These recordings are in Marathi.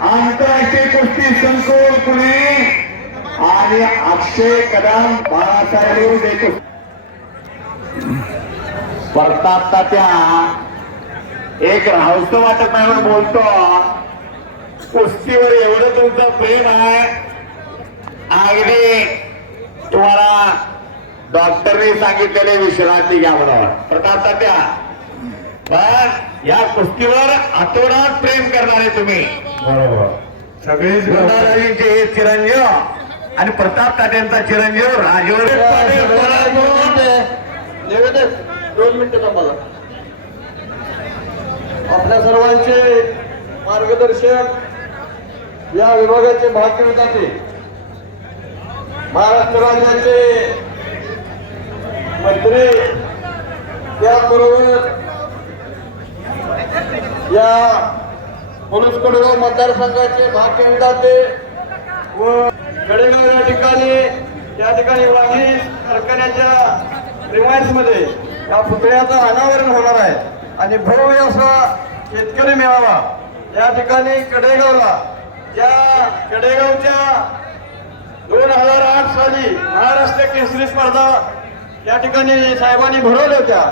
आंतरराष्ट्रीय कुस्ती संकुल पुणे आणि अक्षय कदम बाळासाहेब देतो प्रताप तात्या एक राहवस वाटत नाही म्हणून बोलतो. कुस्तीवर एवढं तुमचं प्रेम आहे. अगदी तुम्हाला डॉक्टरने सांगितलेले विश्रांती घ्या म्हणून. प्रताप तात्या पण या कुस्तीवर आतोरात प्रेम करणारे तुम्ही. बरोबर. सगळेच वृंदाराजींचे हे चिरंजीव आणि प्रताप तात्यांचा चिरंजीव राजवर दोन मिनिटं थांबा. आपल्या सर्वांचे मार्गदर्शक या विभागाचे भाग्यविधाते महाराष्ट्र राज्याचे मंत्री त्याबरोबर या पोलीस कोडगाव मतदारसंघाचे भाग्यविधाते व कडेगाव या ठिकाणी या ठिकाणी वाघी कारखान्याच्या प्रिमाइस या पुतळ्याचं अनावरण होणार आहे. आणि भव्य असा शेतकरी मेळावा या ठिकाणी कडेगावला या कडेगावच्या दोन हजार आठ साली महाराष्ट्र केसरी स्पर्धा या ठिकाणी साहेबांनी भरवल्या होत्या.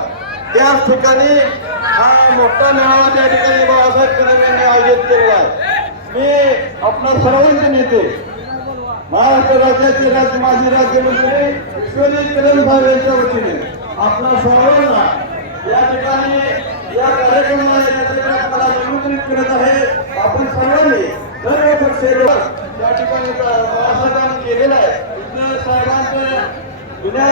त्याच ठिकाणी हा मोठा मेळावा त्या ठिकाणी बाबासाहेब कदम यांनी आयोजित केलेला आहे. मी आपला सर्वांचे नेते महाराष्ट्र राज्याचे राज्य माजी राज्यमंत्री विश्वजित कदम साहेब यांच्या वतीने आपल्या सर्वांना या ठिकाणी या कार्यक्रमाला येण्यासाठी निमंत्रित करत आहे. आपण सर्वांनी सर्व पक्षीय या ठिकाणी बाळासाहेबांनी केलेलं आहे. साहेबांचं जुन्या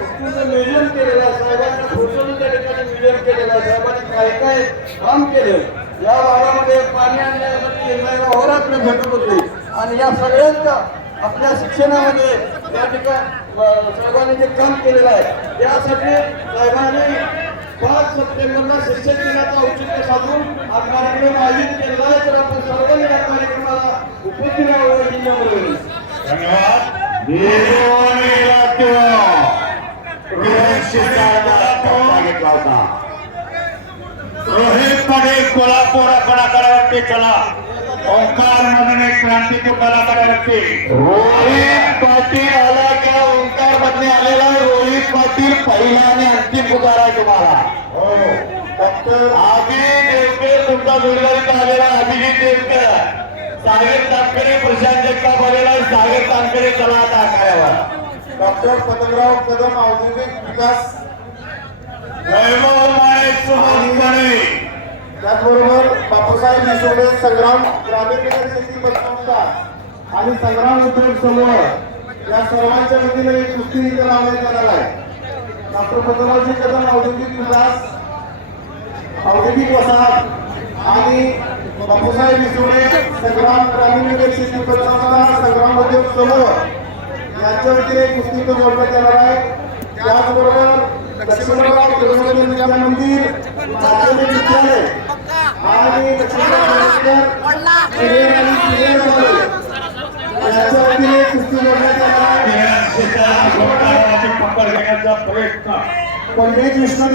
वस्तूंचं नियोजन केलेलं आहे साहेबांच्या फोटोचं त्या ठिकाणी नियोजन केलेलं आहे साहेबांनी काय काय काम केलं? या भागामध्ये पाणी आणण्यासाठी येणाऱ्या अहोरात्र झटत होते. आणि या सगळ्यांचा आपल्या शिक्षणामध्ये त्या ठिकाणी साहेबांनी जे काम केलेलं आहे त्यासाठी साहेबांनी पाच सप्टेंबरला शिक्षक दिनाचा औचित्य साधून हा कार्यक्रम आयोजित केलेला आहे. तर आपण सर्वांनी या कार्यक्रमाला उपस्थित राहावं ही धन्यवाद. पाटील कोल्हापूर कलाकारावरती चला. ओंकार म्हणून एक क्रांतिक कलाकारावरती रोहित पाटील आला का? ओंकारमध्ये आलेला रोहित पाटील पहिला आणि अंतिम पुकार आहे तुम्हाला. हो. डॉक्टर अभिजित देवकर तुमचा जोडीदारीत आलेला अभिजित देवकर सागर तांकरे प्रशांत जगताप आलेला आहे. सागर तांकरे चला आता डॉक्टर पतंगराव कदम औद्योगिक विकास. वैभव सुमोदकडे त्याचबरोबर बापूसाहेब विसोडे संग्राम ग्रामीण विकास संस्था आणि संग्राम उद्योग समूह या सर्वांच्या वतीने एक कुस्ती इथं लावण्यात येणार आहे. डॉक्टर पतंगरावजी कदम औद्योगिक विकास औद्योगिक वसाहत आणि बापूसाहेब विसोडे संग्राम ग्रामीण विकास शेती पतसंस्था संग्राम उद्योग समूह यांच्या वतीने एक कुस्ती इथं जोडण्यात येणार आहे. त्याचबरोबर लक्ष्मणराव विद्या मंदिर माध्यमिक विद्यालय यांच्या वतीने कुस्ती जोडण्यात येणार आहे प्रयत्न पंडित विष्णू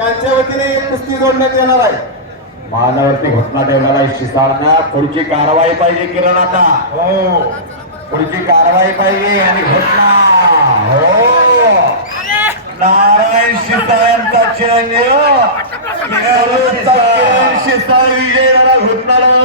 यांच्या वतीने कुस्ती जोडण्यात येणार आहे घटना ठेवणारा शिसारणा पुढची कारवाई पाहिजे किरण आता. हो. पुढची कारवाई पाहिजे आणि घटना हो. नारायण चिरंजीव किरण शिस्ता विजय घुटणार